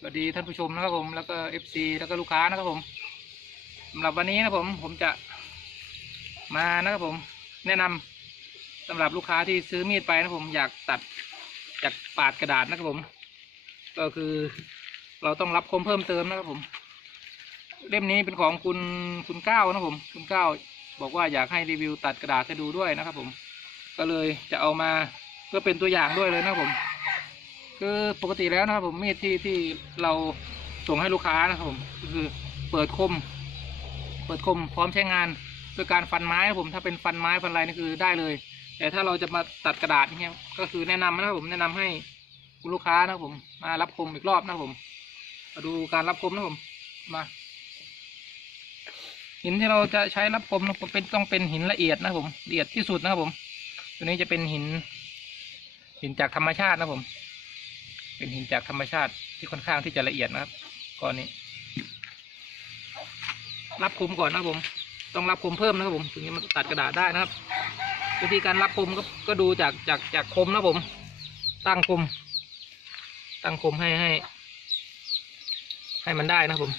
สวัสดีท่านผู้ชมนะครับผมแล้วก็เอฟซีแล้วก็ลูกค้านะครับผมสำหรับวันนี้นะผมผมจะมานะครับผม แนะนำสำหรับลูกค้าที่ซื้อมีดไปนะผมอยากตัดอยากปาดกระดาษนะครับผม ก็คือเราต้องรับคมเพิ่มเติมนะครับผม เล่มนี้เป็นของคุณคุณก้าวนะครับผม คุณก้าวบอกว่าอยากให้รีวิวตัดกระดาษให้ดูด้วยนะครับผม ก็เลยจะเอามาเพื่อเป็นตัวอย่างด้วยเลยนะครับผม คือปกติแล้วนะครับผมมีดที่ที่เราส่งให้ลูกค้านะครับผมก็คือเปิดคม เปิดคมพร้อมใช้งานโดยการฟันไม้นะครับผมถ้าเป็นฟันไม้ฟันอะไรนี่คือได้เลย แต่ถ้าเราจะมาตัดกระดาษเนี่ยก็คือแนะนำนะครับผมแนะนำให้คุณลูกค้านะครับผม มารับคมอีกรอบนะครับผม มาดูการรับคมนะครับผมมาหินที่เราจะใช้รับคมนะครับเป็นต้องเป็นหินละเอียดนะครับผมละเอียดที่สุดนะครับผม ตัวนี้จะเป็นหิน หินจากธรรมชาตินะครับผม เป็นหินจากธรรมชาติที่ค่อนข้างที่จะละเอียดนะครับก้อนนี้ รับคมก่อนนะครับผม ต้องรับคมเพิ่มนะครับผมถึงจะมาตัดกระดาษได้นะครับ วิธีการรับคมก็ก็ดูจากจากจากคมนะผม ตั้งคม ตั้งคมให้ให้ ให้มันได้นะครับผม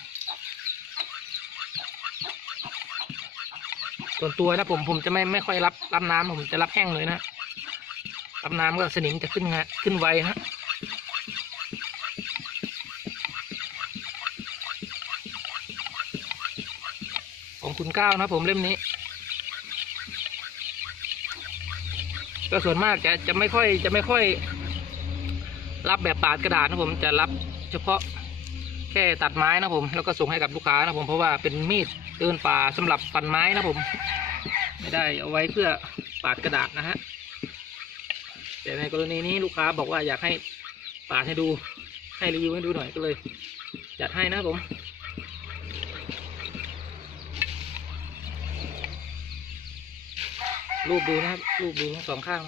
ส่วนตัวนะผมผมจะไม่ไม่ค่อยรับรับน้ำผมจะรับแห้งเลยนะรับน้ำก็สนิมจะขึ้นงะขึ้นไวนะ ของ คุณเก้านะครับผมเล่มนี้ ก็ส่วนมากจะจะไม่ค่อยจะไม่ค่อย รับแบบปาดกระดาษนะผมจะรับเฉพาะแค่ตัดไม้นะผมแล้วก็ส่งให้กับลูกค้านะผมเพราะว่าเป็นมีดเดินป่าสำหรับปันไม้นะผม ไม่ได้เอาไว้เพื่อปาดกระดาษนะฮะแต่ในกรณีนี้ลูกค้าบอกว่าอยากให้ปาดให้ดูให้รีวิวให้ดูหน่อยก็เลยจัดให้นะผม รูปดูนะครับรูปดูทั้งสองข้าง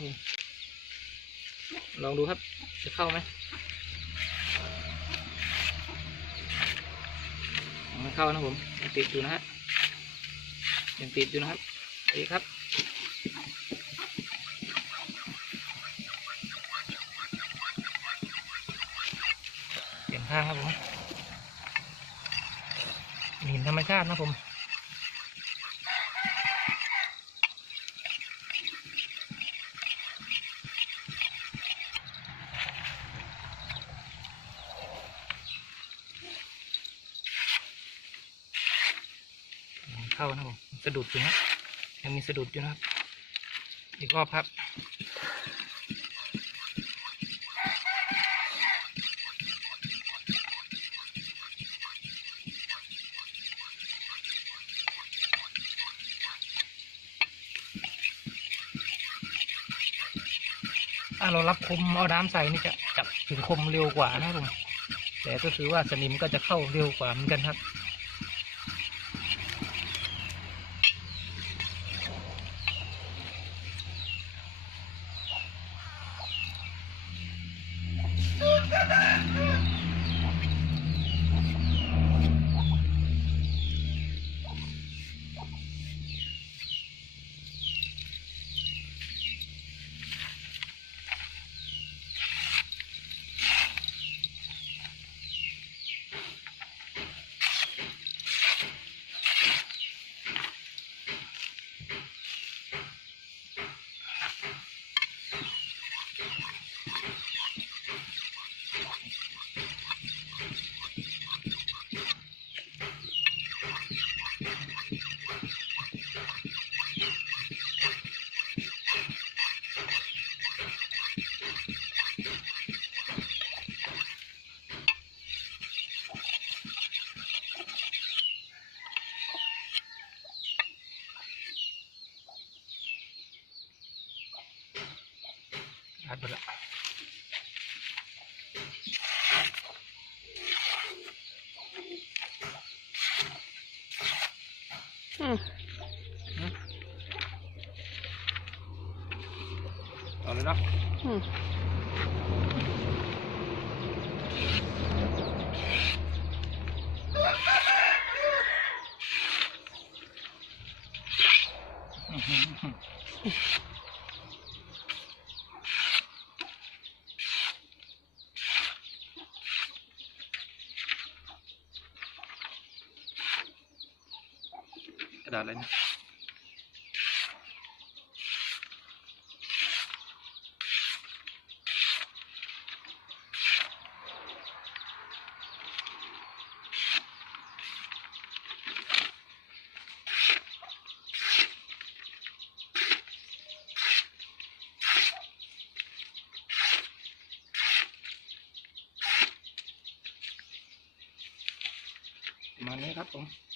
ลองดูครับ จะเข้าไหมไม่เข้านะผมยังติดอยู่นะฮะยังติดอยู่นะครับดีครับเปลี่ยนข้างครับผมหินธรรมชาตินะครับผม เข้านะครับผมสะดุดอยู่นะยังมีสะดุดอยู่นะครับ อีกรอบครับถ้าเรารับคมเอาน้ำใส่นี่จะจับถึงคมเร็วกว่านะครับผมแต่ก็คือว่าสนิมก็จะเข้าเร็วกว่าเหมือนกันครับ รัดไปละ อืม เอาเลยเนาะ อืม อื้อหือ ระดาษอะไรนะมาณนี้ครับผม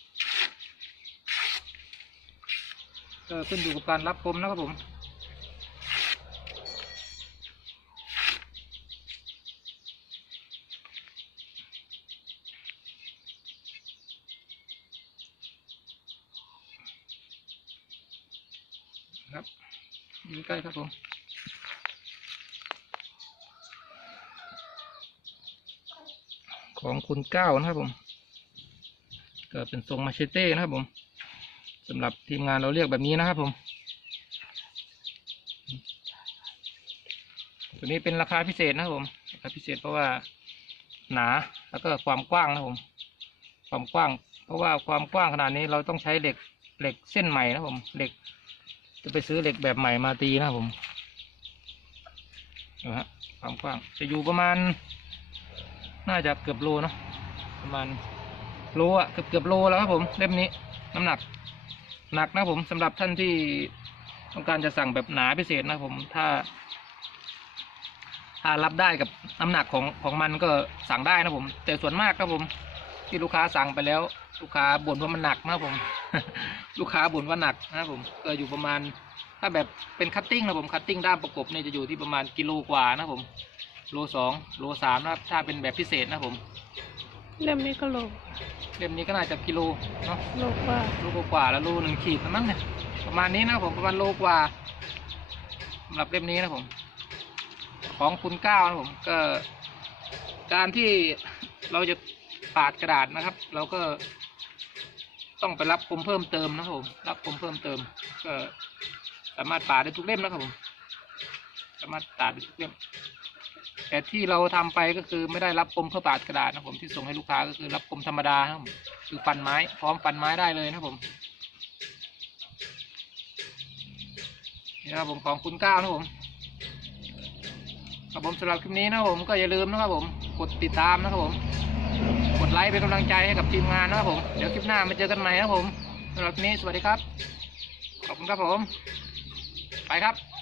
ก็ขึ้นอยู่กับการรับคมนะครับผมครับอยู่ใกล้ครับผมของคุณเก้านะครับผม ก็เป็นทรงมาเชเต้นะครับผม สำหรับทีมงานเราเรียกแบบนี้นะครับผมตัวนี้เป็นราคาพิเศษนะครับผมราคาพิเศษเพราะว่าหนาแล้วก็ความกว้างนะครับผม ความกว้าง เพราะว่าความกว้างขนาดนี้เราต้องใช้เหล็กเหล็กเส้นใหม่นะครับผมเหล็ก จะไปซื้อเหล็กแบบใหม่มาตีนะครับผมนะฮะความกว้างจะอยู่ประมาณ น่าจะเกือบโลเนาะประมาณโลอะเกือบเกือบโลแล้วครับผมเล่มนี้น้ำหนัก หนักนะผมสำหรับท่านที่ต้องการจะสั่งแบบหนาพิเศษนะผมถ้า ถ้ารับได้กับน้ำหนักของของมันก็สั่งได้นะผม แต่ส่วนมากครับผม ที่ลูกค้าสั่งไปแล้ว ลูกค้าบ่นว่ามันหนักนะผม ลูกค้าบ่นว่าหนักนะผมก็อยู่ประมาณ ถ้าแบบเป็นคัตติ้งนะผมคัตติ้งด้ามประกบเนี่ยจะอยู่ที่ประมาณกิโลกว่านะผมโลสองโลสามนะครับถ้าเป็นแบบพิเศษนะผม เล่มนี้ก็โลเล่มนี้ก็น่าจะกิโลเนาะโลกว่าโลกว่าแล้วโลหนึ่งขีดนะมั้งเนี่ยประมาณนี้นะครับผมประมาณโลกว่าสำหรับเล่มนี้นะผม ของคุณเก้านะผมก็ การที่เราจะปาดกระดาษนะครับ เราก็ต้องไปรับคมเพิ่มเติมนะครับผม รับคมเพิ่มเติม ก็สามารถปาดได้ทุกเล่มนะครับผม สามารถปาดได้ทุกเล่ม แต่ที่เราทำไปก็คือไม่ได้รับคมเพื่อปาดกระดาษนะผมที่ส่งให้ลูกค้าก็คือรับคมธรรมดาครับคือฟันไม้ พร้อมฟันไม้ได้เลยนะครับผมนี่ครับผมของคุณก้าวนะครับผมครับผมสำหรับคลิปนี้นะผมก็อย่าลืมนะครับผมกดติดตามนะครับผม กดไลค์เป็นกำลังใจให้กับทีมงานนะครับผม เดี๋ยวคลิปหน้ามาเจอกันใหม่นะครับผมสำหรับคลิปนี้สวัสดีครับ ขอบคุณครับผม ไปครับ